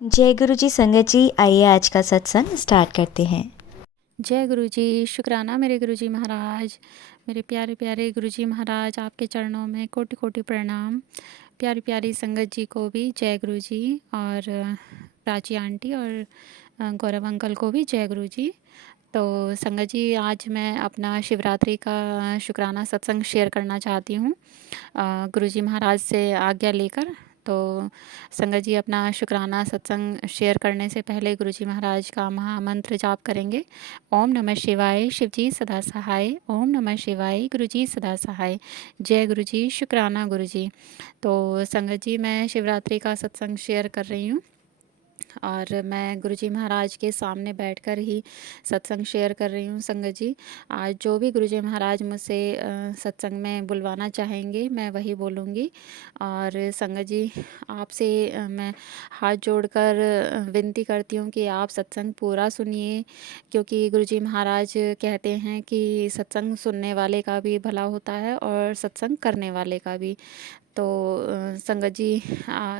जय गुरु जी संगत जी, आइए आज का सत्संग स्टार्ट करते हैं। जय गुरु जी। शुक्राना मेरे गुरु जी महाराज। मेरे प्यारे प्यारे गुरु जी महाराज, आपके चरणों में कोटि कोटि प्रणाम। प्यारी प्यारी संगत जी को भी जय गुरु जी, और प्राची आंटी और गौरव अंकल को भी जय गुरु जी। तो संगत जी, आज मैं अपना शिवरात्रि का शुक्राना सत्संग शेयर करना चाहती हूँ, गुरु जी महाराज से आज्ञा लेकर। तो संगत जी, अपना शुक्राना सत्संग शेयर करने से पहले गुरु जी महाराज का महामंत्र जाप करेंगे। ओम नमः शिवाय, शिव जी सदा सहाय। ओम नमः शिवाय, गुरु जी सदा सहाय। जय गुरु जी, शुक्राना गुरु जी। तो संगत जी, मैं शिवरात्रि का सत्संग शेयर कर रही हूँ और मैं गुरुजी महाराज के सामने बैठकर ही सत्संग शेयर कर रही हूँ। संगत जी, आज जो भी गुरुजी महाराज मुझसे सत्संग में बुलवाना चाहेंगे मैं वही बोलूँगी। और संगत जी, आपसे मैं हाथ जोड़कर विनती करती हूँ कि आप सत्संग पूरा सुनिए, क्योंकि गुरुजी महाराज कहते हैं कि सत्संग सुनने वाले का भी भला होता है और सत्संग करने वाले का भी। तो संगत जी,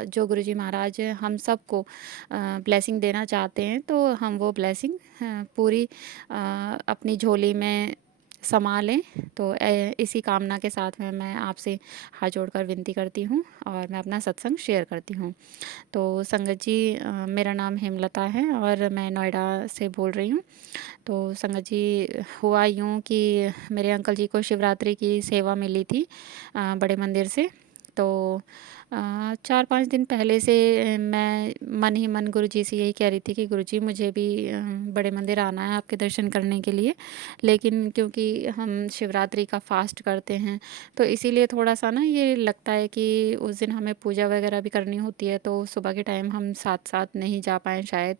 जो गुरुजी महाराज हम सबको ब्लेसिंग देना चाहते हैं, तो हम वो ब्लेसिंग पूरी अपनी झोली में समा लें। तो इसी कामना के साथ में मैं आपसे हाथ जोड़कर विनती करती हूँ और मैं अपना सत्संग शेयर करती हूँ। तो संगत जी, मेरा नाम हेमलता है और मैं नोएडा से बोल रही हूँ। तो संगत जी, हुआ यूँ कि मेरे अंकल जी को शिवरात्रि की सेवा मिली थी बड़े मंदिर से। तो 4-5 दिन पहले से मैं मन ही मन गुरुजी से यही कह रही थी कि गुरुजी, मुझे भी बड़े मंदिर आना है आपके दर्शन करने के लिए। लेकिन क्योंकि हम शिवरात्रि का फास्ट करते हैं, तो इसीलिए थोड़ा-सा ना ये लगता है कि उस दिन हमें पूजा वगैरह भी करनी होती है, तो सुबह के टाइम हम साथ-साथ नहीं जा पाएँ शायद।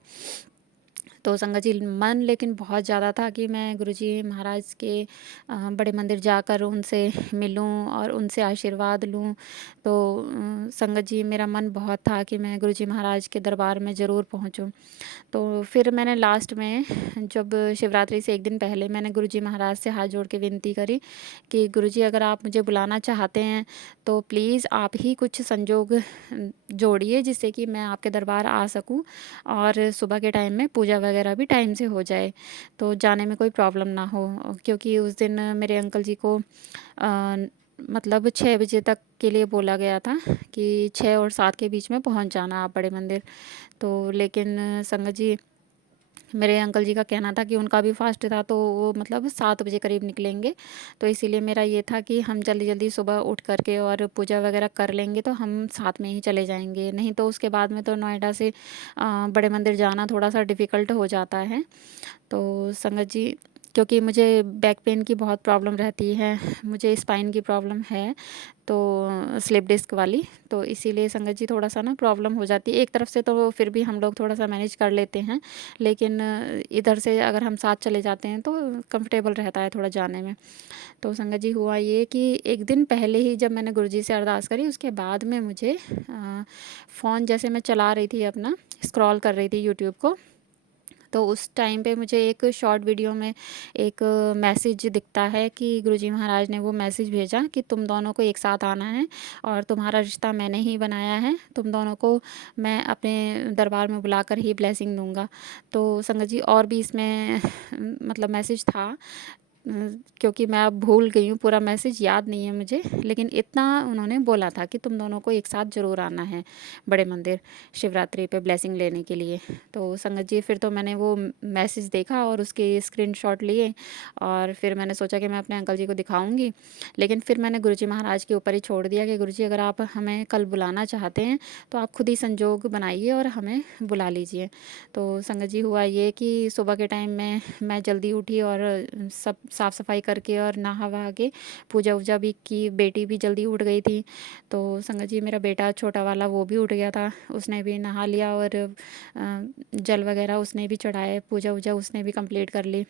तो संगत जी, मन लेकिन बहुत ज़्यादा था कि मैं गुरुजी महाराज के बड़े मंदिर जाकर उनसे मिलूं और उनसे आशीर्वाद लूं। तो संगत जी, मेरा मन बहुत था कि मैं गुरुजी महाराज के दरबार में ज़रूर पहुंचूं। तो फिर मैंने लास्ट में, जब शिवरात्रि से एक दिन पहले, मैंने गुरुजी महाराज से हाथ जोड़ के विनती करी कि गुरुजी, अगर आप मुझे बुलाना चाहते हैं तो प्लीज़ आप ही कुछ संजोग जोड़िए जिससे कि मैं आपके दरबार आ सकूं और सुबह के टाइम में पूजा वगैरह भी टाइम से हो जाए, तो जाने में कोई प्रॉब्लम ना हो। क्योंकि उस दिन मेरे अंकल जी को मतलब 6 बजे तक के लिए बोला गया था कि 6 और 7 के बीच में पहुंच जाना आप बड़े मंदिर। तो लेकिन संगत जी, मेरे अंकल जी का कहना था कि उनका भी फास्ट था, तो वो मतलब 7 बजे करीब निकलेंगे। तो इसीलिए मेरा ये था कि हम जल्दी जल्दी सुबह उठ करके और पूजा वगैरह कर लेंगे, तो हम साथ में ही चले जाएंगे। नहीं तो उसके बाद में तो नोएडा से बड़े मंदिर जाना थोड़ा सा डिफ़िकल्ट हो जाता है। तो संगत जी, क्योंकि मुझे बैक पेन की बहुत प्रॉब्लम रहती है, मुझे स्पाइन की प्रॉब्लम है, तो स्लिप डिस्क वाली। तो इसीलिए संगत जी, थोड़ा सा ना प्रॉब्लम हो जाती है। एक तरफ से तो फिर भी हम लोग थोड़ा सा मैनेज कर लेते हैं, लेकिन इधर से अगर हम साथ चले जाते हैं तो कंफर्टेबल रहता है थोड़ा जाने में। तो संगत जी, हुआ ये कि एक दिन पहले ही जब मैंने गुरुजी से अरदास करी, उसके बाद में मुझे फ़ोन जैसे मैं चला रही थी, अपना स्क्रॉल कर रही थी यूट्यूब को, तो उस टाइम पे मुझे एक शॉर्ट वीडियो में एक मैसेज दिखता है कि गुरुजी महाराज ने वो मैसेज भेजा कि तुम दोनों को एक साथ आना है और तुम्हारा रिश्ता मैंने ही बनाया है, तुम दोनों को मैं अपने दरबार में बुलाकर ही ब्लेसिंग दूंगा। तो संगत जी, और भी इसमें मतलब मैसेज था, क्योंकि मैं अब भूल गई हूँ, पूरा मैसेज याद नहीं है मुझे, लेकिन इतना उन्होंने बोला था कि तुम दोनों को एक साथ ज़रूर आना है बड़े मंदिर शिवरात्रि पे ब्लेसिंग लेने के लिए। तो संगत जी, फिर तो मैंने वो मैसेज देखा और उसके स्क्रीनशॉट लिए और फिर मैंने सोचा कि मैं अपने अंकल जी को दिखाऊंगी। लेकिन फिर मैंने गुरुजी महाराज के ऊपर ही छोड़ दिया कि गुरुजी, अगर आप हमें कल बुलाना चाहते हैं तो आप खुद ही संजोग बनाइए और हमें बुला लीजिए। तो संगत जी, हुआ ये कि सुबह के टाइम में मैं जल्दी उठी और सब साफ़ सफाई करके और नहा वहा के पूजा वूजा भी की। बेटी भी जल्दी उठ गई थी। तो संगत जी, मेरा बेटा छोटा वाला वो भी उठ गया था, उसने भी नहा लिया और जल वगैरह उसने भी चढ़ाए, पूजा वूजा उसने भी कंप्लीट कर ली।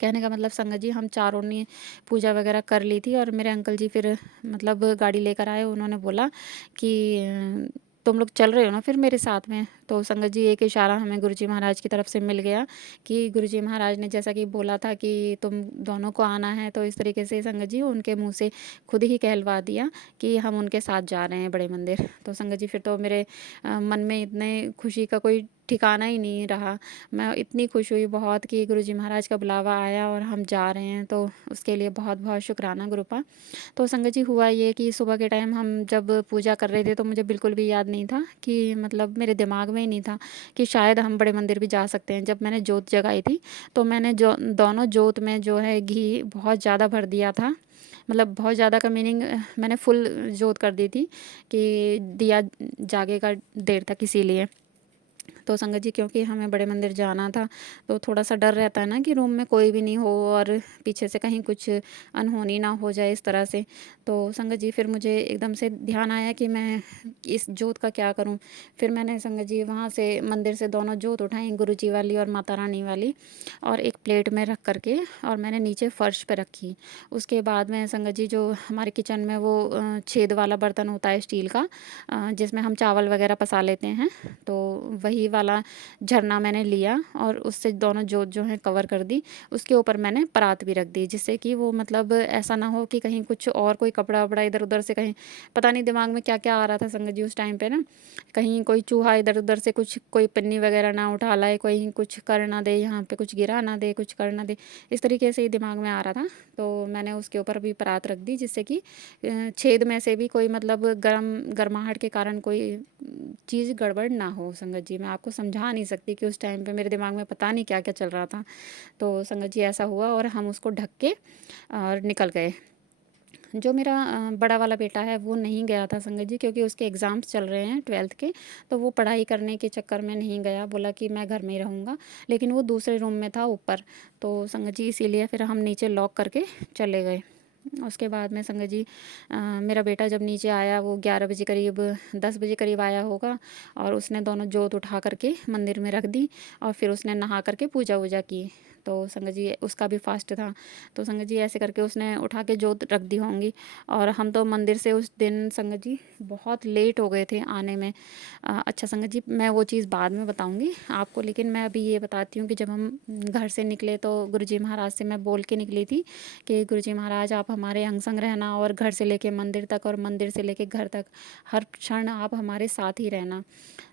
कहने का मतलब संगत जी, हम चारों ने पूजा वगैरह कर ली थी और मेरे अंकल जी फिर मतलब गाड़ी लेकर आए। उन्होंने बोला कि तुम लोग चल रहे हो ना फिर मेरे साथ में। तो संगत जी एक इशारा हमें गुरुजी महाराज की तरफ से मिल गया कि गुरुजी महाराज ने जैसा कि बोला था कि तुम दोनों को आना है, तो इस तरीके से संगत जी उनके मुँह से खुद ही कहलवा दिया कि हम उनके साथ जा रहे हैं बड़े मंदिर। तो संगत जी फिर तो मेरे मन में इतने खुशी का कोई ठिकाना ही नहीं रहा। मैं इतनी खुश हुई बहुत कि गुरुजी महाराज का बुलावा आया और हम जा रहे हैं, तो उसके लिए बहुत-बहुत शुक्राना गुरुपा। तो संगत जी हुआ ये कि सुबह के टाइम हम जब पूजा कर रहे थे तो मुझे बिल्कुल भी याद नहीं था कि मतलब मेरे दिमाग में ही नहीं था कि शायद हम बड़े मंदिर भी जा सकते हैं। जब मैंने जोत जगाई थी तो मैंने जो दोनों जोत में जो है घी बहुत ज़्यादा भर दिया था। मतलब बहुत ज़्यादा का मीनिंग मैंने फुल जोत कर दी थी कि दिया जागेगा देर तक इसीलिए। तो संगत जी क्योंकि हमें बड़े मंदिर जाना था तो थोड़ा-सा डर रहता है ना कि रूम में कोई भी नहीं हो और पीछे से कहीं कुछ अनहोनी ना हो जाए इस तरह से। तो संगत जी फिर मुझे एकदम से ध्यान आया कि मैं इस जोत का क्या करूँ? फिर मैंने संगत जी वहाँ से मंदिर से दोनों जोत उठाई, गुरुजी वाली और माता रानी वाली, और एक प्लेट में रख कर के और मैंने नीचे फर्श पे रखी। उसके बाद में संगत जी जो हमारे किचन में वो छेद वाला बर्तन होता है स्टील का, जिसमें हम चावल वगैरह पसा लेते हैं, तो वही वाला झरना मैंने लिया और उससे दोनों जोत जो है कवर कर दी। उसके ऊपर मैंने परात भी रख दी जिससे कि वो मतलब ऐसा ना हो कि कहीं कुछ और कोई कपड़ा वपड़ा इधर उधर से कहीं, पता नहीं दिमाग में क्या क्या आ रहा था संगत जी उस टाइम पे ना, कहीं कोई चूहा इधर उधर से कुछ कोई पन्नी वगैरह ना उठा लाए, कोई कुछ कर ना दे, यहाँ पे कुछ गिरा ना दे, कुछ कर ना दे, इस तरीके से ही दिमाग में आ रहा था। तो मैंने उसके ऊपर भी परात रख दी जिससे कि छेद में से भी कोई मतलब गर्माहट के कारण कोई चीज़ गड़बड़ ना हो। संगत जी मैं आपको समझा नहीं सकती कि उस टाइम पे मेरे दिमाग में पता नहीं क्या क्या चल रहा था। तो संगत जी ऐसा हुआ और हम उसको ढक के और निकल गए। जो मेरा बड़ा वाला बेटा है वो नहीं गया था संगत जी, क्योंकि उसके एग्ज़ाम्स चल रहे हैं 12th के, तो वो पढ़ाई करने के चक्कर में नहीं गया, बोला कि मैं घर में ही रहूँगा, लेकिन वो दूसरे रूम में था ऊपर। तो संगत जी इसीलिए फिर हम नीचे लॉक करके चले गए। उसके बाद में संगत जी मेरा बेटा जब नीचे आया वो 11 बजे करीब, 10 बजे करीब आया होगा, और उसने दोनों जोत उठा करके मंदिर में रख दी और फिर उसने नहा करके पूजा वूजा की। तो संगत जी उसका भी फास्ट था, तो संगत जी ऐसे करके उसने उठा के जोत रख दी होंगी। और हम तो मंदिर से उस दिन संगत जी बहुत लेट हो गए थे आने में। अच्छा संगत जी मैं वो चीज़ बाद में बताऊंगी आपको, लेकिन मैं अभी ये बताती हूँ कि जब हम घर से निकले तो गुरुजी महाराज से मैं बोल के निकली थी कि गुरुजी महाराज आप हमारे अंग संग रहना, और घर से लेके मंदिर तक और मंदिर से लेके घर तक हर क्षण आप हमारे साथ ही रहना।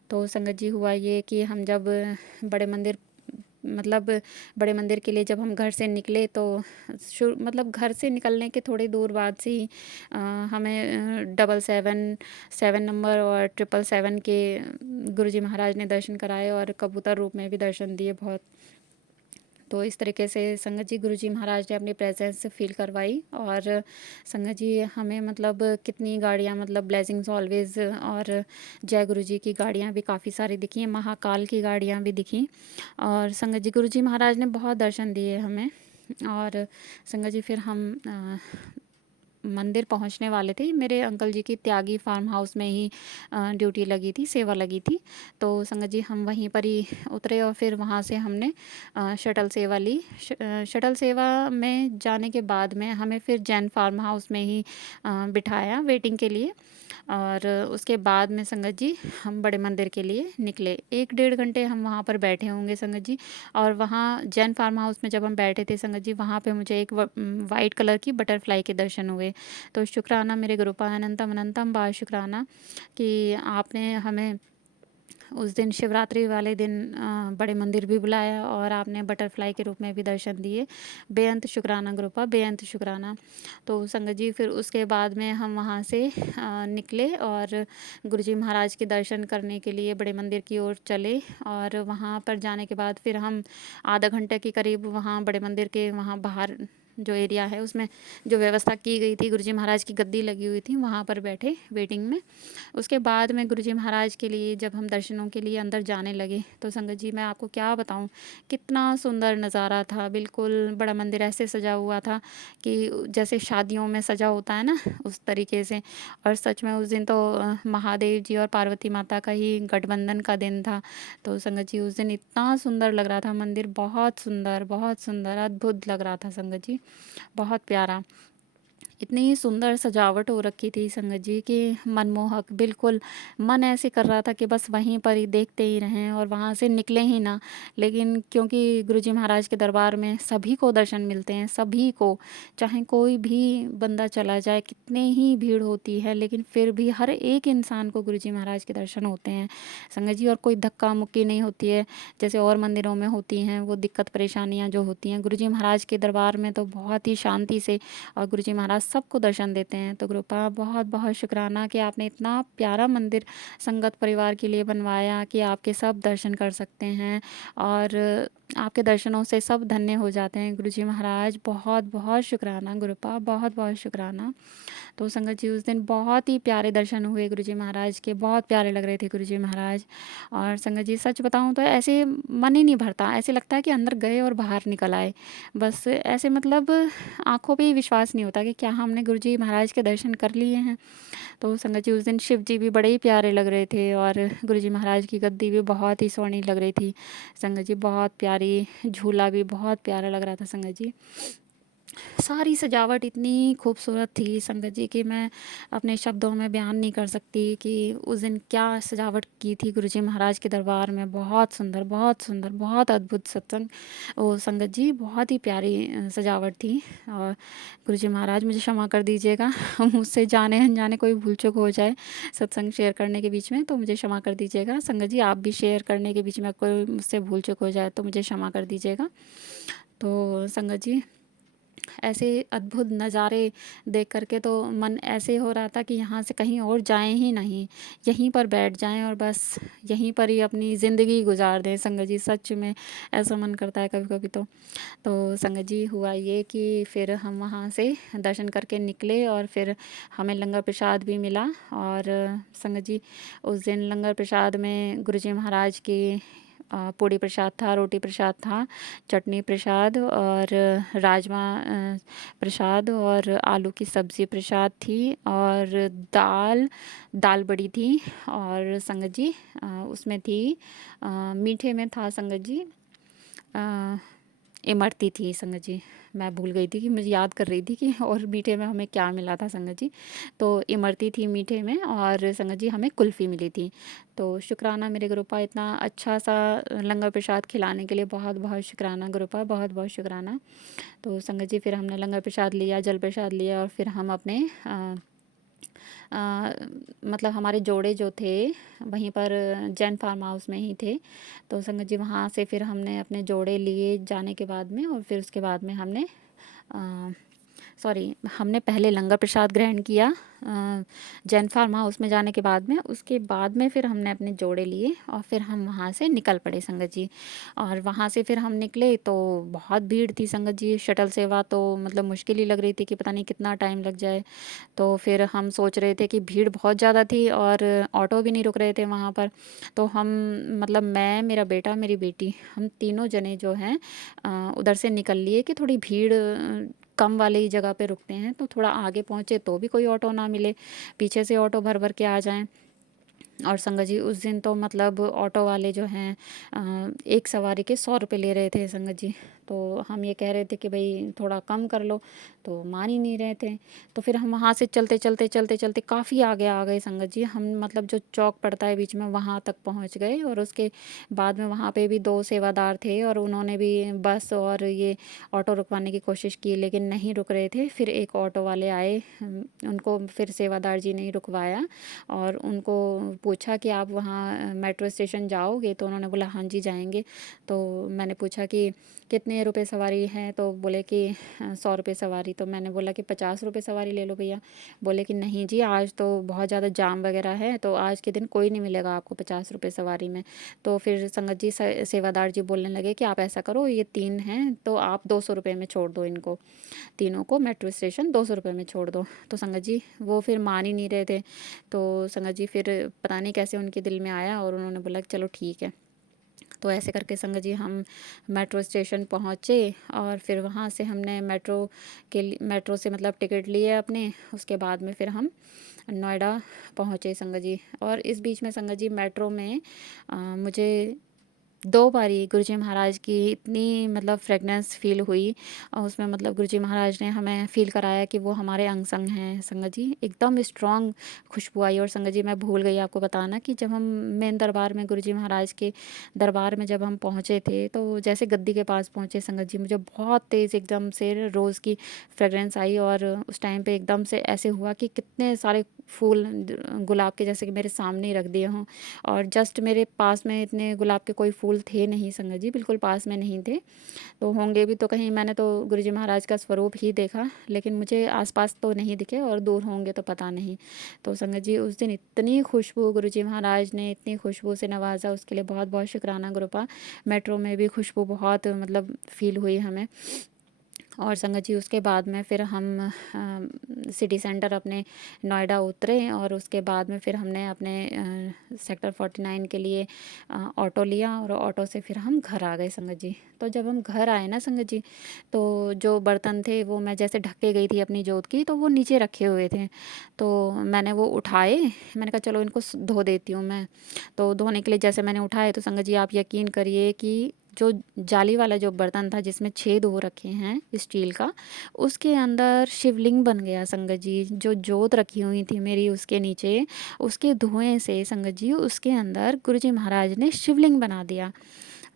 तो संगत जी हुआ ये कि हम जब बड़े मंदिर मतलब बड़े मंदिर के लिए जब हम घर से निकले तो मतलब घर से निकलने के थोड़ी दूर बाद से ही हमें 777 नंबर और 777 के गुरुजी महाराज ने दर्शन कराए और कबूतर रूप में भी दर्शन दिए बहुत। तो इस तरीके से संगत जी गुरुजी महाराज ने अपनी प्रेजेंस फील करवाई। और संगत जी हमें मतलब कितनी गाड़ियाँ, मतलब ब्लेसिंग्स ऑलवेज और जय गुरु जी की गाड़ियाँ भी काफ़ी सारी दिखी, महाकाल की गाड़ियाँ भी दिखी। और संगत जी गुरुजी महाराज ने बहुत दर्शन दिए हमें। और संगत जी फिर हम मंदिर पहुंचने वाले थे। मेरे अंकल जी की त्यागी फार्म हाउस में ही ड्यूटी लगी थी, सेवा लगी थी। तो संगत जी हम वहीं पर ही उतरे और फिर वहाँ से हमने शटल सेवा ली। शटल सेवा में जाने के बाद में हमें फिर जैन फार्म हाउस में ही बिठाया वेटिंग के लिए। और उसके बाद में संगत जी हम बड़े मंदिर के लिए निकले। 1 डेढ़ घंटे हम वहाँ पर बैठे होंगे संगत जी। और वहाँ जैन फार्म हाउस में जब हम बैठे थे संगत जी, वहाँ पे मुझे एक वाइट कलर की बटरफ्लाई के दर्शन हुए। तो शुक्राना मेरे गुरुपा अनंतम अनंतम बार शुक्राना कि आपने हमें उस दिन शिवरात्रि वाले दिन बड़े मंदिर भी बुलाया और आपने बटरफ्लाई के रूप में भी दर्शन दिए। बेअंत शुक्राना गुरुपा, बेअंत शुक्राना। तो संगत जी फिर उसके बाद में हम वहाँ से निकले और गुरुजी महाराज के दर्शन करने के लिए बड़े मंदिर की ओर चले। और वहाँ पर जाने के बाद फिर हम आधा घंटे के करीब वहाँ बड़े मंदिर के वहाँ बाहर जो एरिया है उसमें जो व्यवस्था की गई थी, गुरुजी महाराज की गद्दी लगी हुई थी, वहाँ पर बैठे वेटिंग में। उसके बाद में गुरुजी महाराज के लिए जब हम दर्शनों के लिए अंदर जाने लगे तो संगत जी मैं आपको क्या बताऊं, कितना सुंदर नज़ारा था। बिल्कुल बड़ा मंदिर ऐसे सजा हुआ था कि जैसे शादियों में सजा होता है ना, उस तरीके से। और सच में उस दिन तो महादेव जी और पार्वती माता का ही गठबंधन का दिन था। तो संगत जी उस दिन इतना सुंदर लग रहा था मंदिर, बहुत सुंदर, बहुत सुंदर, अद्भुत लग रहा था संगत जी, बहुत प्यारा। इतनी सुंदर सजावट हो रखी थी संगत जी कि मनमोहक, बिल्कुल मन ऐसे कर रहा था कि बस वहीं पर ही देखते ही रहें और वहाँ से निकले ही ना। लेकिन क्योंकि गुरुजी महाराज के दरबार में सभी को दर्शन मिलते हैं, सभी को, चाहे कोई भी बंदा चला जाए, कितने ही भीड़ होती है, लेकिन फिर भी हर एक इंसान को गुरुजी महाराज के दर्शन होते हैं संगत जी। और कोई धक्का मुक्की नहीं होती है जैसे और मंदिरों में होती हैं वो दिक्कत परेशानियाँ जो होती हैं। गुरुजी महाराज के दरबार में तो बहुत ही शांति से और गुरुजी महाराज सबको दर्शन देते हैं। तो गुरुपा बहुत बहुत शुक्राना कि आपने इतना प्यारा मंदिर संगत परिवार के लिए बनवाया कि आपके सब दर्शन कर सकते हैं और आपके दर्शनों से सब धन्य हो जाते हैं। गुरुजी महाराज बहुत बहुत शुक्राना गुरुपा, बहुत बहुत शुक्राना। तो संगत जी उस दिन बहुत ही प्यारे दर्शन हुए गुरुजी महाराज के, बहुत प्यारे लग रहे थे गुरुजी महाराज। और संगत जी सच बताऊं तो ऐसे मन ही नहीं भरता, ऐसे लगता है कि अंदर गए और बाहर निकल आए। बस ऐसे मतलब आंखों पे ही विश्वास नहीं होता कि क्या हमने गुरुजी महाराज के दर्शन कर लिए हैं। तो संगत जी उस दिन शिव जी भी बड़े ही प्यारे लग रहे थे और गुरुजी महाराज की गद्दी भी बहुत ही सोहनी लग रही थी संगत जी, बहुत प्यारी, झूला भी बहुत प्यारा लग रहा था संगत जी। सारी सजावट इतनी खूबसूरत थी संगत जी कि मैं अपने शब्दों में बयान नहीं कर सकती कि उस दिन क्या सजावट की थी गुरुजी महाराज के दरबार में। बहुत सुंदर, बहुत सुंदर, बहुत अद्भुत सत्संग ओ संगत जी, बहुत ही प्यारी सजावट थी। और गुरुजी महाराज मुझे क्षमा कर दीजिएगा मुझसे जाने अनजाने कोई भूल चूक हो जाए सत्संग शेयर करने के बीच में तो मुझे क्षमा कर दीजिएगा। संगत जी आप भी शेयर करने के बीच में कोई मुझसे भूल चूक हो जाए तो मुझे क्षमा कर दीजिएगा। तो संगत जी ऐसे अद्भुत नज़ारे देख करके तो मन ऐसे हो रहा था कि यहाँ से कहीं और जाएं ही नहीं, यहीं पर बैठ जाएं और बस यहीं पर ही अपनी ज़िंदगी गुजार दें संगत जी। सच में ऐसा मन करता है कभी कभी तो संगत जी हुआ ये कि फिर हम वहाँ से दर्शन करके निकले और फिर हमें लंगर प्रसाद भी मिला। और संगत जी उस दिन लंगर प्रसाद में गुरुजी महाराज की पूड़ी प्रसाद था, रोटी प्रसाद था, चटनी प्रसाद और राजमा प्रसाद और आलू की सब्ज़ी प्रसाद थी और दाल दाल बड़ी थी। और संगत जी उसमें थी मीठे में था संगत जी इमरती थी संगत जी। मैं भूल गई थी कि मुझे याद कर रही थी कि और मीठे में हमें क्या मिला था संगत जी। तो इमरती थी मीठे में और संगत जी हमें कुल्फ़ी मिली थी। तो शुक्राना मेरे गुरुपा इतना अच्छा सा लंगर प्रसाद खिलाने के लिए, बहुत बहुत शुक्राना गुरुपा, बहुत बहुत शुक्राना। तो संगत जी फिर हमने लंगर प्रसाद लिया, जल प्रसाद लिया और फिर हम अपने मतलब हमारे जोड़े जो थे वहीं पर जैन फार्म हाउस में ही थे। तो संगत जी वहाँ से फिर हमने अपने जोड़े लिए जाने के बाद में और फिर उसके बाद में हमने हमने पहले लंगर प्रसाद ग्रहण किया जैन फार्म हाउस में जाने के बाद में, उसके बाद में फिर हमने अपने जोड़े लिए और फिर हम वहाँ से निकल पड़े संगत जी। और वहाँ से फिर हम निकले तो बहुत भीड़ थी संगत जी, शटल सेवा तो मतलब मुश्किल ही लग रही थी कि पता नहीं कितना टाइम लग जाए। तो फिर हम सोच रहे थे कि भीड़ बहुत ज़्यादा थी और ऑटो भी नहीं रुक रहे थे वहाँ पर। तो हम मतलब मैं, मेरा बेटा, मेरी बेटी, हम तीनों जने जो हैं उधर से निकल लिए कि थोड़ी भीड़ कम वाली जगह पे रुकते हैं तो थोड़ा आगे पहुँचे तो भी कोई ऑटो ना मिले, पीछे से ऑटो भर भर के आ जाएं। और संगत जी उस दिन तो मतलब ऑटो वाले जो हैं एक सवारी के 100 रुपये ले रहे थे संगत जी। तो हम ये कह रहे थे कि भाई थोड़ा कम कर लो, तो मान ही नहीं रहे थे। तो फिर हम वहाँ से चलते चलते चलते चलते काफ़ी आगे आ गए संगत जी। हम मतलब जो चौक पड़ता है बीच में वहाँ तक पहुँच गए और उसके बाद में वहाँ पे भी 2 सेवादार थे और उन्होंने भी बस और ये ऑटो रुकवाने की कोशिश की लेकिन नहीं रुक रहे थे। फिर एक ऑटो वाले आए, उनको फिर सेवादार जी ने ही रुकवाया और उनको पूछा कि आप वहाँ मेट्रो स्टेशन जाओगे, तो उन्होंने बोला हाँ जी जाएंगे। तो मैंने पूछा कि कितने रुपए सवारी है, तो बोले कि 100 रुपये सवारी। तो मैंने बोला कि 50 रुपये सवारी ले लो भैया। बोले कि नहीं जी आज तो बहुत ज़्यादा जाम वगैरह है, तो आज के दिन कोई नहीं मिलेगा आपको 50 रुपये सवारी में। तो फिर संगत जी सेवादार जी बोलने लगे कि आप ऐसा करो, ये 3 हैं तो आप 200 रुपये में छोड़ दो इनको, तीनों को मेट्रो स्टेशन 200 रुपये में छोड़ दो। तो संगत जी वो फिर मान ही नहीं रहे थे। तो संगत जी फिर पता नहीं कैसे उनके दिल में आया और उन्होंने बोला कि चलो ठीक है। तो ऐसे करके संगत जी हम मेट्रो स्टेशन पहुँचे और फिर वहाँ से हमने मेट्रो से मतलब टिकट लिए अपने। उसके बाद में फिर हम नोएडा पहुँचे संगत जी। और इस बीच में संगत जी मेट्रो में मुझे 2 बारी गुरुजी महाराज की इतनी मतलब फ्रेगनेंस फ़ील हुई और उसमें मतलब गुरुजी महाराज ने हमें फ़ील कराया कि वो हमारे अंग संग हैं संगत जी। एकदम स्ट्रॉन्ग खुशबू आई और संगत जी मैं भूल गई आपको बताना कि जब हम मेन दरबार में गुरुजी महाराज के दरबार में जब हम पहुँचे थे, तो जैसे गद्दी के पास पहुँचे संगत जी, मुझे बहुत तेज़ एकदम से रोज़ की फ्रेगरेंस आई और उस टाइम पे एकदम से ऐसे हुआ कि कितने सारे फूल गुलाब के जैसे कि मेरे सामने ही रख दिए हों और जस्ट मेरे पास में इतने गुलाब के कोई फूल थे नहीं संगत जी, बिल्कुल पास में नहीं थे। तो होंगे भी तो कहीं, मैंने तो गुरुजी महाराज का स्वरूप ही देखा, लेकिन मुझे आस-पास तो नहीं दिखे और दूर होंगे तो पता नहीं। तो संगत जी उस दिन इतनी खुशबू गुरुजी महाराज ने इतनी खुशबू से नवाज़ा, उसके लिए बहुत-बहुत शुक्राना गुरुपा। मेट्रो में भी खुशबू बहुत मतलब फ़ील हुई हमें। और संगत जी उसके बाद में फिर हम सिटी सेंटर अपने नोएडा उतरे और उसके बाद में फिर हमने अपने सेक्टर 49 के लिए ऑटो लिया और ऑटो से फिर हम घर आ गए संगत जी। तो जब हम घर आए ना संगत जी, तो जो बर्तन थे वो मैं जैसे ढक के गई थी अपनी जोत की, तो वो नीचे रखे हुए थे। तो मैंने वो उठाए, मैंने कहा चलो इनको धो देती हूँ मैं। तो धोने के लिए जैसे मैंने उठाए तो संगत जी आप यकीन करिए कि जो जाली वाला जो बर्तन था जिसमें छेद हो रखे हैं स्टील का, उसके अंदर शिवलिंग बन गया संगत जी। जो जोत रखी हुई थी मेरी उसके नीचे, उसके धुएं से संगत जी उसके अंदर गुरुजी महाराज ने शिवलिंग बना दिया।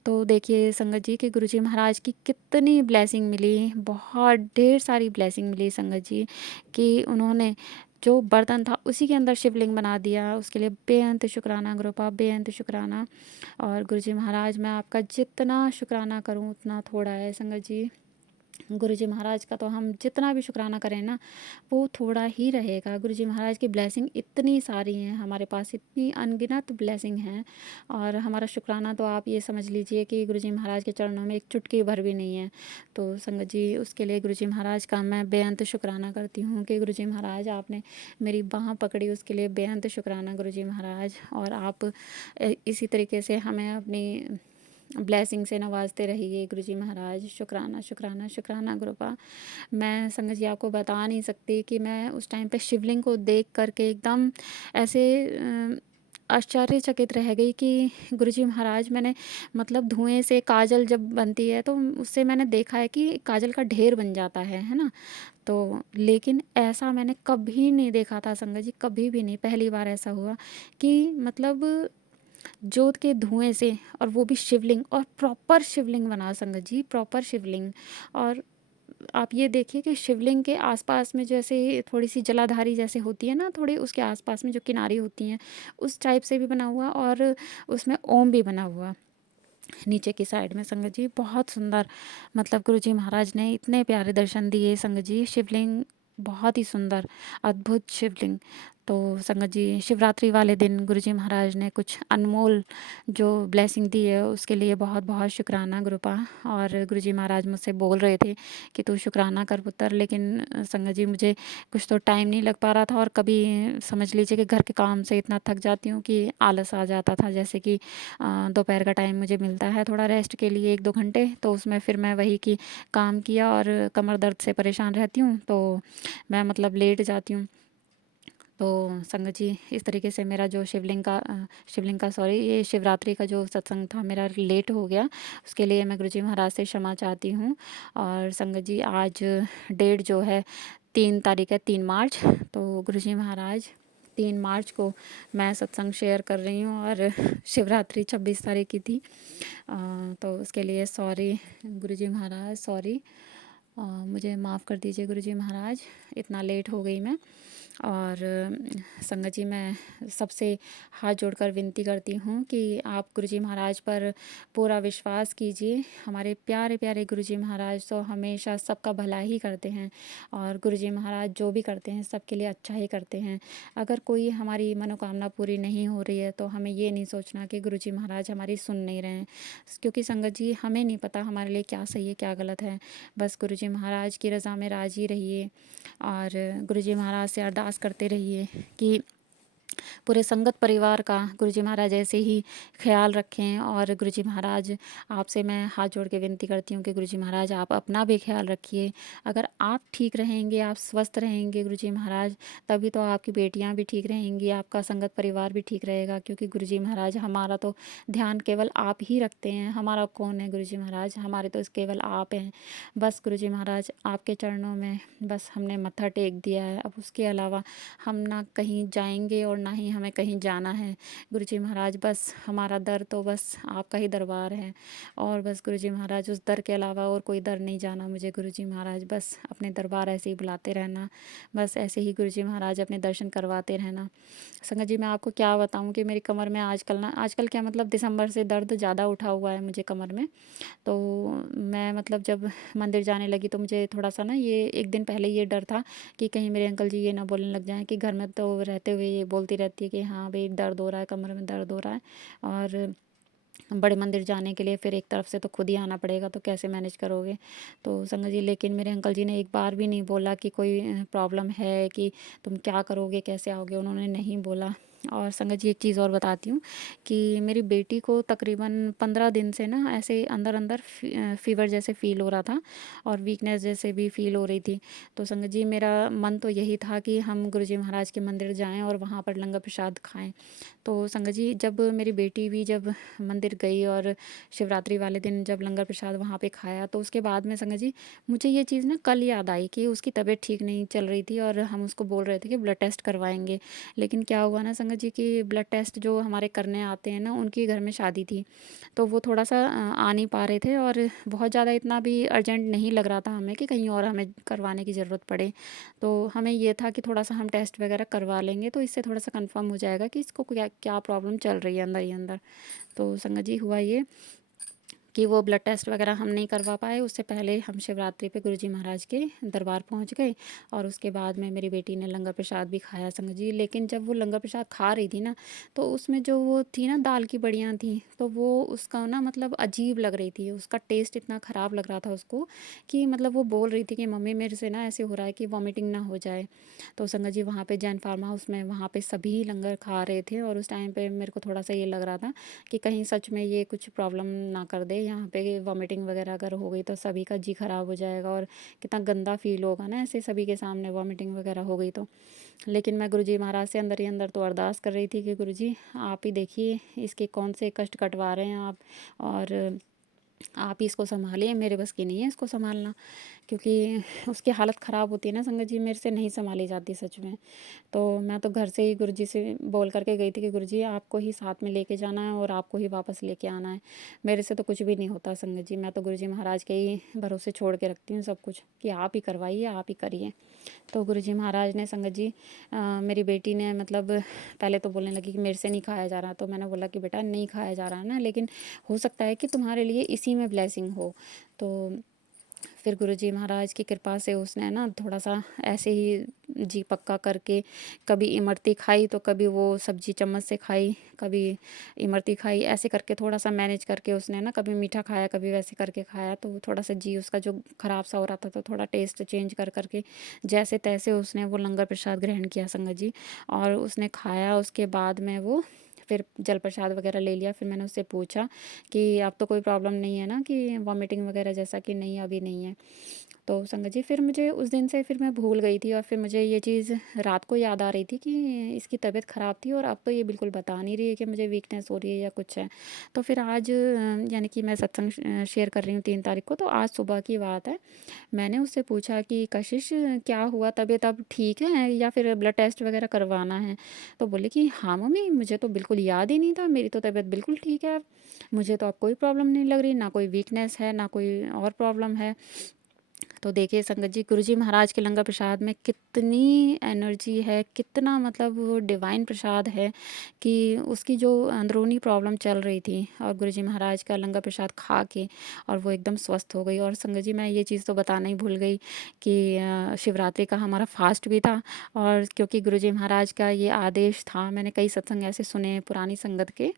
तो देखिए संगत जी कि गुरुजी महाराज की कितनी ब्लेसिंग मिली, बहुत ढेर सारी ब्लेसिंग मिली संगत जी कि उन्होंने जो बर्तन था उसी के अंदर शिवलिंग बना दिया। उसके लिए बेअंत शुक्राना गुरुपा, बेअंत शुक्राना। और गुरुजी महाराज मैं आपका जितना शुक्राना करूं उतना थोड़ा है संगत जी। गुरुजी महाराज का तो हम जितना भी शुक्राना करें ना वो थोड़ा ही रहेगा। गुरुजी महाराज की ब्लेसिंग इतनी सारी हैं हमारे पास, इतनी अनगिनत ब्लेसिंग हैं और हमारा शुक्राना तो आप ये समझ लीजिए कि गुरुजी महाराज के चरणों में एक चुटकी भर भी नहीं है। तो संगत जी उसके लिए गुरुजी महाराज का मैं बेअंत शुक्राना करती हूँ कि गुरुजी महाराज आपने मेरी बाँह पकड़ी, उसके लिए बेअंत शुक्राना गुरुजी महाराज। और आप इसी तरीके से हमें अपनी ब्लेसिंग से नवाजते रहिए गुरुजी महाराज। शुक्राना शुक्राना शुक्राना गुरुपा। मैं संगत जी आपको बता नहीं सकती कि मैं उस टाइम पे शिवलिंग को देख करके एकदम ऐसे आश्चर्यचकित रह गई कि गुरुजी महाराज, मैंने मतलब धुएं से काजल जब बनती है तो उससे मैंने देखा है कि काजल का ढेर बन जाता है ना। तो लेकिन ऐसा मैंने कभी नहीं देखा था संगत जी, कभी भी नहीं, पहली बार ऐसा हुआ कि मतलब जोत के धुएं से, और वो भी शिवलिंग, और प्रॉपर शिवलिंग बना संगत जी, प्रॉपर शिवलिंग। और आप ये देखिए कि शिवलिंग के आसपास में जैसे थोड़ी सी जलाधारी जैसे होती है ना, थोड़ी उसके आसपास में जो किनारी होती हैं उस टाइप से भी बना हुआ और उसमें ओम भी बना हुआ नीचे की साइड में संगत जी। बहुत सुंदर, मतलब गुरुजी महाराज ने इतने प्यारे दर्शन दिए संगत जी। शिवलिंग बहुत ही सुंदर, अद्भुत शिवलिंग। तो संगत जी शिवरात्रि वाले दिन गुरुजी महाराज ने कुछ अनमोल जो ब्लेसिंग दी है उसके लिए बहुत बहुत शुक्राना गुरुपा। और गुरुजी महाराज मुझसे बोल रहे थे कि तू शुक्राना कर पुत्र, लेकिन संगत जी मुझे कुछ तो टाइम नहीं लग पा रहा था और कभी समझ लीजिए कि घर के काम से इतना थक जाती हूँ कि आलस आ जाता था। जैसे कि दोपहर का टाइम मुझे मिलता है थोड़ा रेस्ट के लिए 1-2 घंटे, तो उसमें फिर मैं वही कि काम किया और कमर दर्द से परेशान रहती हूँ तो मैं मतलब लेट जाती हूँ। तो संगत जी इस तरीके से मेरा जो शिवलिंग का सॉरी, ये शिवरात्रि का जो सत्संग था मेरा लेट हो गया, उसके लिए मैं गुरुजी महाराज से क्षमा चाहती हूँ। और संगत जी आज डेट जो है 3 तारीख है, 3 मार्च। तो गुरुजी महाराज 3 मार्च को मैं सत्संग शेयर कर रही हूँ और शिवरात्रि 26 तारीख की थी। तो उसके लिए सॉरी गुरुजी महाराज, सॉरी, मुझे माफ़ कर दीजिए गुरुजी महाराज, इतना लेट हो गई मैं। और संगत जी मैं सबसे हाथ जोड़कर विनती करती हूँ कि आप गुरुजी महाराज पर पूरा विश्वास कीजिए। हमारे प्यारे प्यारे गुरुजी महाराज तो हमेशा सबका भला ही करते हैं और गुरुजी महाराज जो भी करते हैं सबके लिए अच्छा ही करते हैं। अगर कोई हमारी मनोकामना पूरी नहीं हो रही है तो हमें ये नहीं सोचना कि गुरुजी महाराज हमारी सुन नहीं रहे हैं, क्योंकि संगत जी हमें नहीं पता हमारे लिए क्या सही है क्या गलत है। बस गुरुजी महाराज की रज़ा में राजी रहिए और गुरुजी महाराज से अरदास करते रहिए कि पूरे संगत परिवार का गुरुजी महाराज ऐसे ही ख्याल रखें। और गुरुजी महाराज आपसे मैं हाथ जोड़ के विनती करती हूँ कि गुरुजी महाराज आप अपना भी ख्याल रखिए। अगर आप ठीक रहेंगे, आप स्वस्थ रहेंगे गुरुजी महाराज, तभी तो आपकी बेटियाँ भी ठीक रहेंगी, आपका संगत परिवार भी ठीक रहेगा। क्योंकि गुरुजी महाराज हमारा तो ध्यान केवल आप ही रखते हैं, हमारा कौन है गुरुजी महाराज, हमारे तो केवल आप हैं। बस गुरुजी महाराज आपके चरणों में बस हमने मत्था टेक दिया है। अब उसके अलावा हम ना कहीं जाएंगे और ना ही हमें कहीं जाना है गुरुजी महाराज। बस हमारा दर तो बस आपका ही दरबार है, और बस गुरुजी महाराज उस दर के अलावा और कोई दर नहीं जाना मुझे गुरुजी महाराज। बस अपने दरबार ऐसे ही बुलाते रहना, बस ऐसे ही गुरुजी महाराज अपने दर्शन करवाते रहना। संगत जी मैं आपको क्या बताऊं कि मेरी कमर में आजकल क्या मतलब दिसंबर से दर्द ज़्यादा उठा हुआ है मुझे कमर में। तो मैं मतलब जब मंदिर जाने लगी तो मुझे थोड़ा सा ना, ये एक दिन पहले ये डर था कि कहीं मेरे अंकल जी ये ना बोलने लग जाएं कि घर में तो रहते हुए ये बोलती रहती है कि हाँ भाई दर्द हो रहा है, कमर में दर्द हो रहा है, और बड़े मंदिर जाने के लिए फिर एक तरफ से तो खुद ही आना पड़ेगा, तो कैसे मैनेज करोगे। तो संगत जी लेकिन मेरे अंकल जी ने एक बार भी नहीं बोला कि कोई प्रॉब्लम है कि तुम क्या करोगे, कैसे आओगे, उन्होंने नहीं बोला। और संगत जी एक चीज़ और बताती हूँ कि मेरी बेटी को तकरीबन 15 दिन से ना ऐसे अंदर अंदर फीवर जैसे फ़ील हो रहा था, और वीकनेस जैसे भी फ़ील हो रही थी। तो संगत जी मेरा मन तो यही था कि हम गुरुजी महाराज के मंदिर जाएं और वहाँ पर लंगर प्रसाद खाएं। तो संगत जी जब मेरी बेटी भी जब मंदिर गई और शिवरात्रि वाले दिन जब लंगर प्रसाद वहाँ पे खाया, तो उसके बाद में संगत जी मुझे ये चीज़ ना कल याद आई कि उसकी तबीयत ठीक नहीं चल रही थी और हम उसको बोल रहे थे कि ब्लड टेस्ट करवाएंगे। लेकिन क्या हुआ ना संगत जी कि ब्लड टेस्ट जो हमारे करने आते हैं ना, उनकी घर में शादी थी, तो वो थोड़ा सा आ नहीं पा रहे थे, और बहुत ज़्यादा इतना भी अर्जेंट नहीं लग रहा था हमें कि कहीं और हमें करवाने की ज़रूरत पड़े। तो हमें ये था कि थोड़ा सा हम टेस्ट वगैरह करवा लेंगे तो इससे थोड़ा सा कंफर्म हो जाएगा कि इसको क्या क्या प्रॉब्लम चल रही है अंदर ही अंदर। तो संगत जी हुआ ये कि वो ब्लड टेस्ट वगैरह हम नहीं करवा पाए, उससे पहले हम शिवरात्रि पे गुरुजी महाराज के दरबार पहुंच गए, और उसके बाद में मेरी बेटी ने लंगर प्रसाद भी खाया संगत जी। लेकिन जब वो लंगर प्रसाद खा रही थी ना, तो उसमें जो वो थी ना दाल की बड़ियाँ थी, तो वो उसका ना मतलब अजीब लग रही थी, उसका टेस्ट इतना ख़राब लग रहा था उसको कि मतलब वो बोल रही थी कि मम्मी मेरे से ना ऐसे हो रहा है कि वॉमिटिंग ना हो जाए। तो संगत जी वहाँ पे जैन फार्मा हाउस में वहाँ पे सभी लंगर खा रहे थे, और उस टाइम पे मेरे को थोड़ा सा ये लग रहा था कि कहीं सच में ये कुछ प्रॉब्लम ना कर दे यहाँ पे, वॉमिटिंग वगैरह अगर हो गई तो सभी का जी खराब हो जाएगा, और कितना गंदा फील होगा ना ऐसे सभी के सामने वॉमिटिंग वगैरह हो गई तो। लेकिन मैं गुरुजी महाराज से अंदर ही अंदर तो अरदास कर रही थी कि गुरुजी आप ही देखिए इसके कौन से कष्ट कटवा रहे हैं आप, और आप ही इसको संभालिए, मेरे बस की नहीं है इसको संभालना, क्योंकि उसकी हालत ख़राब होती है ना संगत जी, मेरे से नहीं संभाली जाती सच में। तो मैं तो घर से ही गुरुजी से बोल करके गई थी कि गुरुजी आपको ही साथ में लेके जाना है और आपको ही वापस लेके आना है, मेरे से तो कुछ भी नहीं होता संगत जी। मैं तो गुरुजी महाराज के ही भरोसे छोड़ के रखती हूँ सब कुछ कि आप ही करवाइए, आप ही करिए। तो गुरुजी महाराज ने संगत जी मेरी बेटी ने मतलब पहले तो बोलने लगी कि मेरे से नहीं खाया जा रहा, तो मैंने बोला कि बेटा नहीं खाया जा रहा ना, लेकिन हो सकता है कि तुम्हारे लिए इसी में ब्लेसिंग हो। तो फिर गुरुजी महाराज की कृपा से उसने ना थोड़ा सा ऐसे ही जी पक्का करके कभी इमरती खाई तो कभी वो सब्जी चम्मच से खाई, कभी इमरती खाई, ऐसे करके थोड़ा सा मैनेज करके उसने ना कभी मीठा खाया कभी वैसे करके खाया। तो वो थोड़ा सा जी उसका जो ख़राब सा हो रहा था तो थोड़ा टेस्ट चेंज कर करके जैसे तैसे उसने वो लंगर प्रसाद ग्रहण किया संगत जी, और उसने खाया। उसके बाद में वो फिर जल प्रसाद वगैरह ले लिया। फिर मैंने उससे पूछा कि अब तो कोई प्रॉब्लम नहीं है ना कि वॉमिटिंग वगैरह जैसा, कि नहीं अभी नहीं है। तो संगत जी फिर मुझे उस दिन से फिर मैं भूल गई थी, और फिर मुझे ये चीज़ रात को याद आ रही थी कि इसकी तबीयत ख़राब थी, और अब तो ये बिल्कुल बता नहीं रही है कि मुझे वीकनेस हो रही है या कुछ है। तो फिर आज यानी कि मैं सत्संग शेयर कर रही हूँ 3 तारीख को, तो आज सुबह की बात है। मैंने उससे पूछा कि कशिश क्या हुआ, तबीयत अब ठीक है या फिर ब्लड टेस्ट वगैरह करवाना है। तो बोले कि हाँ मम्मी मुझे तो बिल्कुल याद ही नहीं था, मेरी तो तबीयत बिल्कुल ठीक है, मुझे तो अब कोई प्रॉब्लम नहीं लग रही, ना कोई वीकनेस है ना कोई और प्रॉब्लम है। तो देखिए संगत जी गुरुजी महाराज के लंगर प्रसाद में कितनी एनर्जी है, कितना मतलब वो डिवाइन प्रसाद है कि उसकी जो अंदरूनी प्रॉब्लम चल रही थी और गुरुजी महाराज का लंगर प्रसाद खा के और वो एकदम स्वस्थ हो गई। और संगत जी मैं ये चीज़ तो बताना ही भूल गई कि शिवरात्रि का हमारा फास्ट भी था, और क्योंकि गुरुजी महाराज का ये आदेश था, मैंने कई सत्संग ऐसे सुने हैं पुरानी संगत के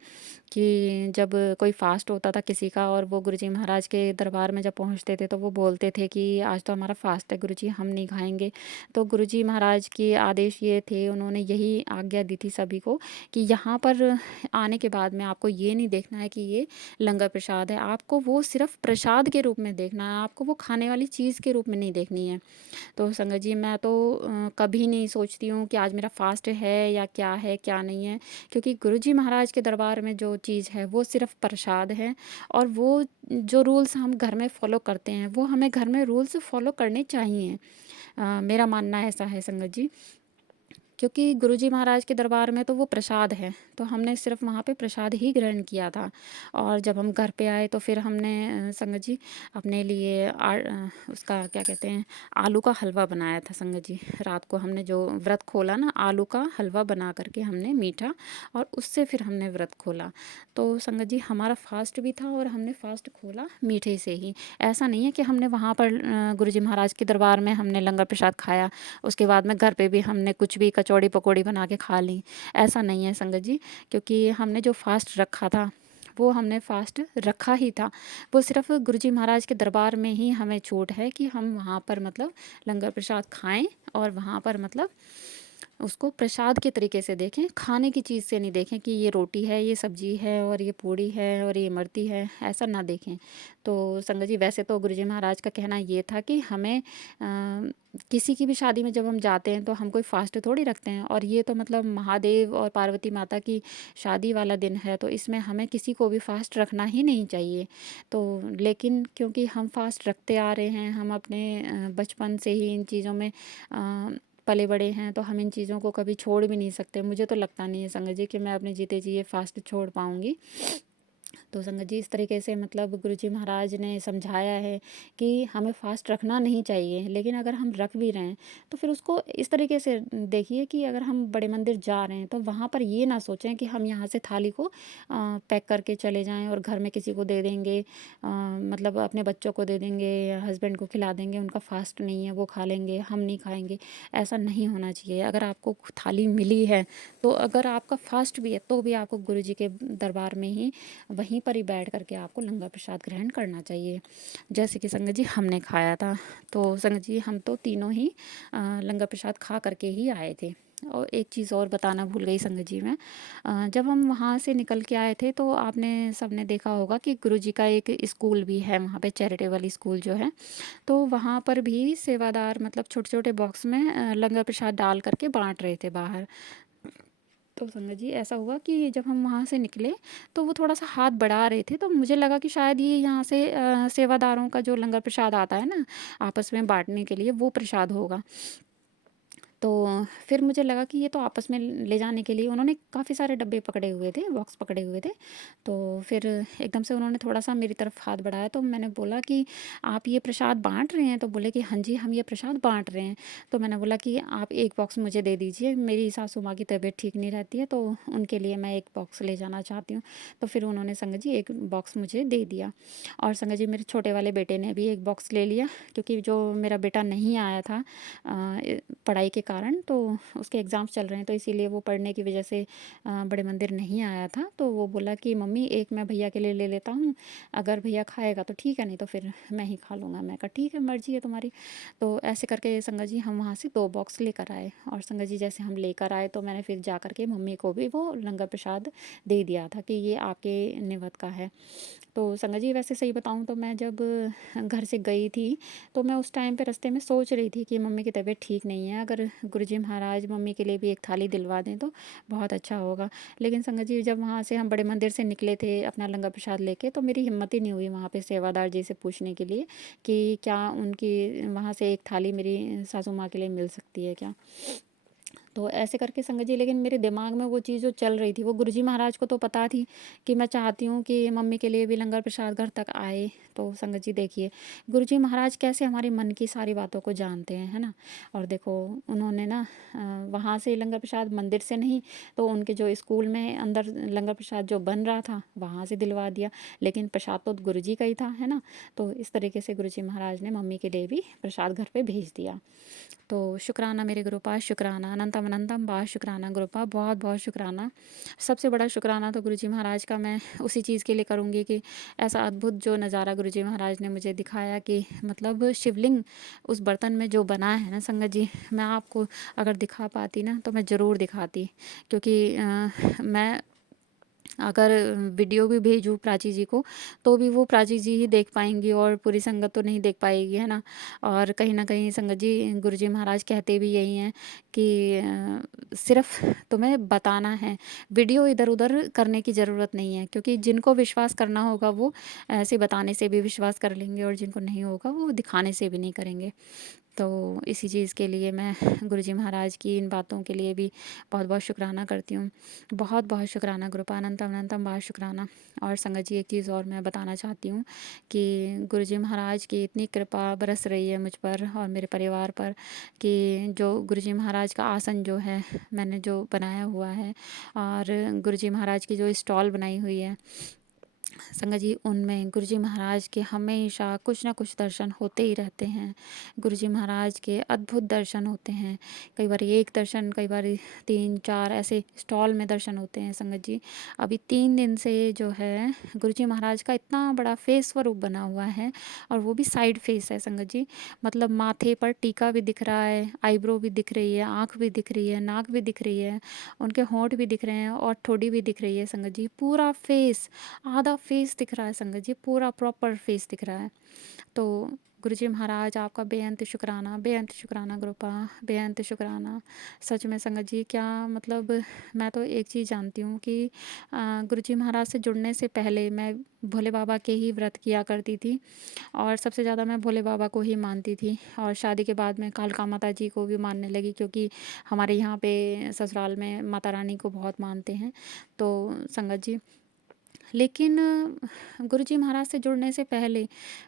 कि जब कोई फास्ट होता था किसी का और वो गुरुजी महाराज के दरबार में जब पहुंचते थे तो वो बोलते थे कि आज तो हमारा फास्ट है गुरुजी, हम नहीं खाएँगे। तो गुरुजी महाराज के आदेश ये थे, उन्होंने यही आज्ञा दी थी सभी को कि यहाँ पर आने के बाद में आपको ये नहीं देखना है कि ये लंगर प्रसाद है, आपको वो सिर्फ़ प्रसाद के रूप में देखना है, आपको वो खाने वाली चीज़ के रूप में नहीं देखनी है। तो संगत जी मैं तो कभी नहीं सोचती हूँ कि आज मेरा फास्ट है या क्या है, क्या नहीं है, क्योंकि गुरुजी महाराज के दरबार में जो चीज़ है वो सिर्फ़ प्रसाद है। और वो जो रूल्स हम घर में फ़ॉलो करते हैं, वो हमें घर में रूल्स फ़ॉलो करने चाहिए। मेरा मानना ऐसा है संगत जी। क्योंकि गुरुजी महाराज के दरबार में तो वो प्रसाद है, तो हमने सिर्फ़ वहाँ पे प्रसाद ही ग्रहण किया था। और जब हम घर पे आए तो फिर हमने संगत जी अपने लिए उसका क्या कहते हैं, आलू का हलवा बनाया था संगत जी। रात को हमने जो व्रत खोला ना, आलू का हलवा बना कर के हमने मीठा, और उससे फिर हमने व्रत खोला। तो संगत जी हमारा फ़ास्ट भी था और हमने फ़ास्ट खोला मीठे से ही। ऐसा नहीं है कि हमने वहाँ पर गुरुजी महाराज के दरबार में हमने लंगर प्रसाद खाया, उसके बाद में घर पे भी हमने कुछ भी कचौड़ी पकौड़ी बना के खा ली, ऐसा नहीं है संगत जी। क्योंकि हमने जो फ़ास्ट रखा था, वो हमने फ़ास्ट रखा ही था। वो सिर्फ़ गुरुजी महाराज के दरबार में ही हमें छूट है कि हम वहाँ पर मतलब लंगर प्रसाद खाएँ, और वहाँ पर मतलब उसको प्रसाद के तरीके से देखें, खाने की चीज़ से नहीं देखें कि ये रोटी है, ये सब्ज़ी है और ये पूड़ी है और ये इमरती है, ऐसा ना देखें। तो संगत जी वैसे तो गुरुजी महाराज का कहना ये था कि हमें किसी की भी शादी में जब हम जाते हैं तो हम कोई फ़ास्ट थोड़ी रखते हैं, और ये तो मतलब महादेव और पार्वती माता की शादी वाला दिन है, तो इसमें हमें किसी को भी फ़ास्ट रखना ही नहीं चाहिए। तो लेकिन क्योंकि हम फ़ास्ट रखते आ रहे हैं, हम अपने बचपन से ही इन चीज़ों में पले बड़े हैं, तो हम इन चीज़ों को कभी छोड़ भी नहीं सकते। मुझे तो लगता नहीं है संगत जी कि मैं अपने जीते जी ये फ़ास्ट छोड़ पाऊँगी। तो संगत जी इस तरीके से मतलब गुरुजी महाराज ने समझाया है कि हमें फ़ास्ट रखना नहीं चाहिए, लेकिन अगर हम रख भी रहे हैं तो फिर उसको इस तरीके से देखिए कि अगर हम बड़े मंदिर जा रहे हैं तो वहाँ पर ये ना सोचें कि हम यहाँ से थाली को पैक करके चले जाएं और घर में किसी को दे देंगे, मतलब अपने बच्चों को दे देंगे, हस्बैंड को खिला देंगे, उनका फ़ास्ट नहीं है वो खा लेंगे, हम नहीं खाएंगे। ऐसा नहीं होना चाहिए। अगर आपको थाली मिली है, तो अगर आपका फ़ास्ट भी है तो भी आपको गुरुजी के दरबार में ही वहीं पर ही बैठ करके आपको लंगर प्रसाद ग्रहण करना चाहिए। जैसे कि संगत जी हमने खाया था, तो संगत जी हम तो तीनों ही लंगर प्रसाद खा करके ही आए थे। और एक चीज़ और बताना भूल गई संगत जी मैं, जब हम वहाँ से निकल के आए थे तो आपने सबने देखा होगा कि गुरुजी का एक स्कूल भी है वहाँ पे, चैरिटेबल स्कूल जो है। तो वहाँ पर भी सेवादार मतलब छोटे छोटे बॉक्स में लंगर प्रसाद डाल करके बांट रहे थे बाहर। तो संगत जी ऐसा हुआ कि जब हम वहाँ से निकले तो वो थोड़ा सा हाथ बढ़ा रहे थे, तो मुझे लगा कि शायद ये यहाँ से सेवादारों का जो लंगर प्रसाद आता है ना आपस में बांटने के लिए, वो प्रसाद होगा। तो फिर मुझे लगा कि ये तो आपस में ले जाने के लिए उन्होंने काफ़ी सारे डब्बे पकड़े हुए थे, बॉक्स पकड़े हुए थे। तो फिर एकदम से उन्होंने थोड़ा-सा मेरी तरफ हाथ बढ़ाया, तो मैंने बोला कि आप ये प्रसाद बाँट रहे हैं? तो बोले कि हाँ जी, हम ये प्रसाद बाँट रहे हैं। तो मैंने बोला कि आप 1 बॉक्स मुझे दे दीजिए, मेरी सासू माँ की तबीयत ठीक नहीं रहती है, तो उनके लिए मैं 1 बॉक्स ले जाना चाहती हूँ। तो फिर उन्होंने संगत जी 1 बॉक्स मुझे दे दिया, और संगत जी मेरे छोटे वाले बेटे ने भी 1 बॉक्स ले लिया, क्योंकि जो मेरा बेटा नहीं आया था पढ़ाई के कारण, तो उसके एग्ज़ाम्स चल रहे हैं, तो इसीलिए वो पढ़ने की वजह से बड़े मंदिर नहीं आया था। तो वो बोला कि मम्मी एक मैं भैया के लिए ले लेता हूँ, अगर भैया खाएगा तो ठीक है, नहीं तो फिर मैं ही खा लूँगा। मैं कहा ठीक है, मर्ज़ी है तुम्हारी। तो ऐसे करके संगत जी हम वहाँ से 2 बॉक्स लेकर आए, और संगत जी जैसे हम लेकर आए तो मैंने फिर जा कर के मम्मी को भी वो लंगर प्रसाद दे दिया था कि ये आपके निवत का है। तो संगत जी वैसे सही बताऊँ तो मैं जब घर से गई थी, तो मैं उस टाइम पे रास्ते में सोच रही थी कि मम्मी की तबीयत ठीक नहीं है, अगर गुरुजी महाराज मम्मी के लिए भी एक थाली दिलवा दें तो बहुत अच्छा होगा। लेकिन संगत जी जब वहाँ से हम बड़े मंदिर से निकले थे अपना लंगर प्रसाद लेके, तो मेरी हिम्मत ही नहीं हुई वहाँ पे सेवादार जी से पूछने के लिए कि क्या उनकी वहाँ से एक थाली मेरी सासू माँ के लिए मिल सकती है क्या? तो ऐसे करके संगत जी, लेकिन मेरे दिमाग में वो चीज़ जो चल रही थी, वो गुरुजी महाराज को तो पता थी कि मैं चाहती हूँ कि मम्मी के लिए भी लंगर प्रसाद घर तक आए। तो संगत जी देखिए, गुरुजी महाराज कैसे हमारे मन की सारी बातों को जानते हैं, है ना? और देखो उन्होंने ना वहाँ से लंगर प्रसाद मंदिर से नहीं, तो उनके जो स्कूल में अंदर लंगर प्रसाद जो बन रहा था वहाँ से दिलवा दिया, लेकिन प्रसाद तो गुरुजी का ही था, है ना? तो इस तरीके से गुरुजी महाराज ने मम्मी के लिए भी प्रसाद घर पे भेज दिया। तो शुक्राना मेरे गुरुपाद, शुक्राना, अनंत अनंतम अनंतम बा शुक्राना गुरुपा, बहुत बहुत शुक्राना। सबसे बड़ा शुक्राना तो गुरुजी महाराज का मैं उसी चीज़ के लिए करूँगी कि ऐसा अद्भुत जो नज़ारा गुरुजी महाराज ने मुझे दिखाया कि मतलब शिवलिंग उस बर्तन में जो बना है ना संगत जी, मैं आपको अगर दिखा पाती ना तो मैं ज़रूर दिखाती, क्योंकि मैं अगर वीडियो भी भेजूँ प्राची जी को तो भी वो प्राची जी ही देख पाएंगी और पूरी संगत तो नहीं देख पाएगी, है ना। और कहीं ना कहीं संगत जी गुरुजी महाराज कहते भी यही हैं कि सिर्फ तुम्हें बताना है, वीडियो इधर उधर करने की ज़रूरत नहीं है, क्योंकि जिनको विश्वास करना होगा वो ऐसे बताने से भी विश्वास कर लेंगे और जिनको नहीं होगा वो दिखाने से भी नहीं करेंगे। तो इसी चीज़ के लिए मैं गुरुजी महाराज की इन बातों के लिए भी बहुत बहुत शुक्राना करती हूँ। बहुत बहुत शुक्राना गुरुपा, अनंतम अनंतम बहुत शुक्राना। और संगत जी एक चीज़ और मैं बताना चाहती हूँ कि गुरुजी महाराज की इतनी कृपा बरस रही है मुझ पर और मेरे परिवार पर कि जो गुरुजी महाराज का आसन जो है मैंने जो बनाया हुआ है और गुरुजी महाराज की जो स्टॉल बनाई हुई है संगत जी, उनमें गुरुजी महाराज के हमेशा कुछ ना कुछ दर्शन होते ही रहते हैं। गुरुजी महाराज के अद्भुत दर्शन होते हैं, कई बार एक दर्शन, कई बार 3-4 ऐसे स्टॉल में दर्शन होते हैं संगत जी। अभी 3 दिन से जो है गुरुजी महाराज का इतना बड़ा फेस स्वरूप बना हुआ है और वो भी साइड फेस है संगत जी। मतलब माथे पर टीका भी दिख रहा है, आईब्रो भी दिख रही है, आँख भी दिख रही है, नाक भी दिख रही है, उनके होंठ भी दिख रहे हैं और ठोड़ी भी दिख रही है संगत जी। पूरा फेस, आधा फेस दिख रहा है संगत जी, पूरा प्रॉपर फेस दिख रहा है। तो गुरुजी महाराज आपका बेअंत शुक्राना गुरुपा, बेअंत शुक्राना। सच में संगत जी क्या मतलब, मैं तो एक चीज़ जानती हूँ कि गुरुजी महाराज से जुड़ने से पहले मैं भोले बाबा के ही व्रत किया करती थी और सबसे ज़्यादा मैं भोले बाबा को ही मानती थी। और शादी के बाद मैं कालका माता जी को भी मानने लगी, क्योंकि हमारे यहाँ पे ससुराल में माता रानी को बहुत मानते हैं। तो संगत जी लेकिन गुरुजी महाराज से जुड़ने से पहले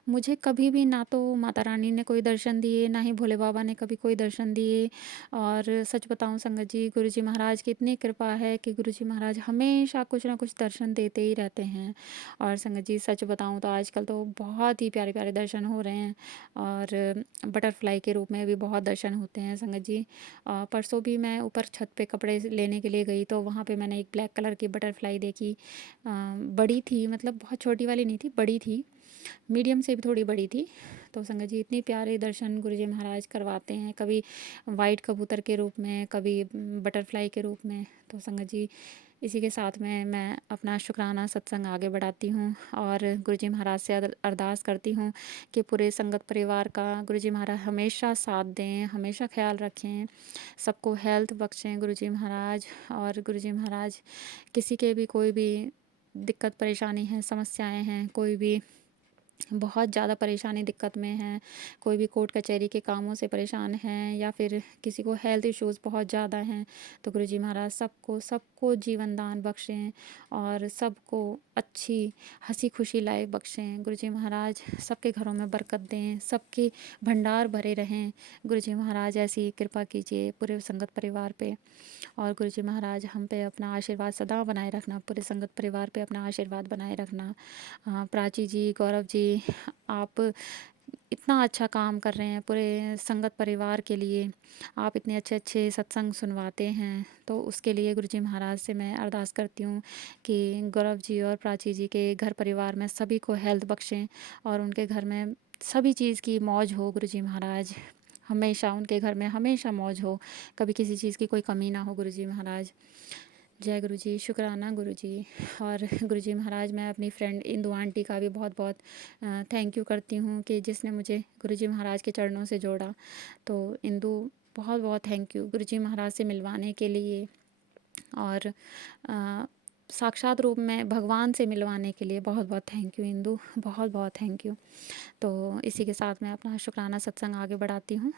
मुझे कभी भी ना तो माता रानी ने कोई दर्शन दिए, ना ही भोले बाबा ने कभी कोई दर्शन दिए। और सच बताऊं संगत जी, गुरुजी महाराज की इतनी कृपा है कि गुरुजी महाराज हमेशा कुछ ना कुछ दर्शन देते ही रहते हैं। और संगत जी सच बताऊं तो आजकल तो बहुत ही प्यारे प्यारे दर्शन हो रहे हैं और बटरफ्लाई के रूप में भी बहुत दर्शन होते हैं संगत जी। परसों भी मैं ऊपर छत पे कपड़े लेने के लिए गई तो वहाँ पे मैंने एक ब्लैक कलर की बटरफ्लाई देखी। बड़ी थी, मतलब बहुत छोटी वाली नहीं थी, बड़ी थी, मीडियम से भी थोड़ी बड़ी थी। तो संगत जी इतने प्यारे दर्शन गुरुजी महाराज करवाते हैं, कभी वाइट कबूतर के रूप में, कभी बटरफ्लाई के रूप में। तो संगत जी इसी के साथ में मैं अपना शुक्राना सत्संग आगे बढ़ाती हूँ और गुरुजी महाराज से अरदास करती हूँ कि पूरे संगत परिवार का गुरुजी महाराज हमेशा साथ दें, हमेशा ख्याल रखें, सबको हेल्थ बख्शें गुरुजी महाराज। और गुरुजी महाराज किसी के भी कोई भी दिक्कत परेशानी है, समस्याएं हैं, कोई भी बहुत ज़्यादा परेशानी दिक्कत में है, कोई भी कोर्ट कचहरी के कामों से परेशान है या फिर किसी को हेल्थ इश्यूज़ बहुत ज़्यादा हैं, तो गुरुजी महाराज सबको जीवन दान बख्शें और सबको अच्छी हंसी खुशी लाइफ बख्शें। गुरुजी महाराज सबके घरों में बरकत दें, सबके भंडार भरे रहें। गुरुजी महाराज ऐसी कृपा कीजिए पूरे संगत परिवार पे। और गुरुजी महाराज हम पे अपना आशीर्वाद सदा बनाए रखना, पूरे संगत परिवार पे अपना आशीर्वाद बनाए रखना। प्राची जी, गौरव जी, आप इतना अच्छा काम कर रहे हैं पूरे संगत परिवार के लिए, आप इतने अच्छे अच्छे सत्संग सुनवाते हैं, तो उसके लिए गुरुजी महाराज से मैं अरदास करती हूँ कि गौरव जी और प्राची जी के घर परिवार में सभी को हेल्थ बख्शें और उनके घर में सभी चीज़ की मौज हो। गुरुजी महाराज हमेशा उनके घर में हमेशा मौज हो, कभी किसी चीज़ की कोई कमी ना हो गुरुजी महाराज। जय गुरुजी, शुक्राना गुरुजी। और गुरुजी महाराज मैं अपनी फ्रेंड इंदु आंटी का भी बहुत बहुत थैंक यू करती हूँ कि जिसने मुझे गुरुजी महाराज के चरणों से जोड़ा। तो इंदु बहुत बहुत थैंक यू गुरुजी महाराज से मिलवाने के लिए और साक्षात रूप में भगवान से मिलवाने के लिए बहुत बहुत थैंक यू इंदु, बहुत बहुत थैंक यू। तो इसी के साथ मैं अपना शुक्राना सत्संग आगे बढ़ाती हूँ।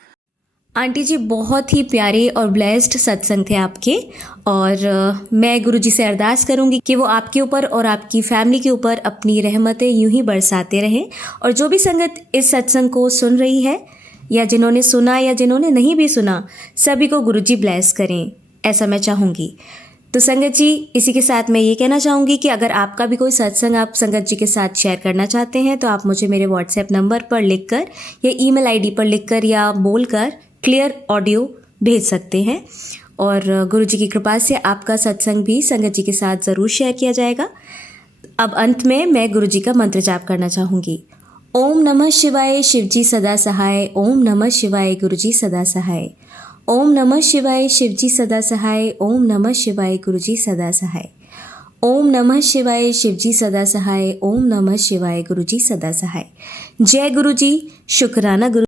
आंटी जी बहुत ही प्यारे और ब्लेस्ड सत्संग थे आपके और मैं गुरुजी से अरदास करूंगी कि वो आपके ऊपर और आपकी फैमिली के ऊपर अपनी रहमतें यूं ही बरसाते रहें। और जो भी संगत इस सत्संग को सुन रही है या जिन्होंने सुना या जिन्होंने नहीं भी सुना, सभी को गुरुजी ब्लेस करें, ऐसा मैं चाहूँगी। तो संगत जी इसी के साथ मैं ये कहना चाहूँगी कि अगर आपका भी कोई सत्संग आप संगत जी के साथ शेयर करना चाहते हैं तो आप मुझे मेरे व्हाट्सएप नंबर पर लिखकर या ईमेल आईडी पर लिखकर या बोलकर क्लियर ऑडियो भेज सकते हैं और गुरु जी की कृपा से आपका सत्संग भी संगत जी के साथ ज़रूर शेयर किया जाएगा। अब अंत में मैं गुरु जी का मंत्र जाप करना चाहूँगी। ओम नमः शिवाय, शिव जी सदा सहाय। ओम नमः शिवाय, गुरु जी सदा सहाय। ओम नमः शिवाय, शिव जी सदा सहाय। ओम नमः शिवाय, गुरु जी सदा सहाय। ओम नमः शिवाय, शिव जी सदा सहाय। ओम नमः शिवाय, गुरु जी सदा सहाय। जय गुरु जी। शुक्राना गुरु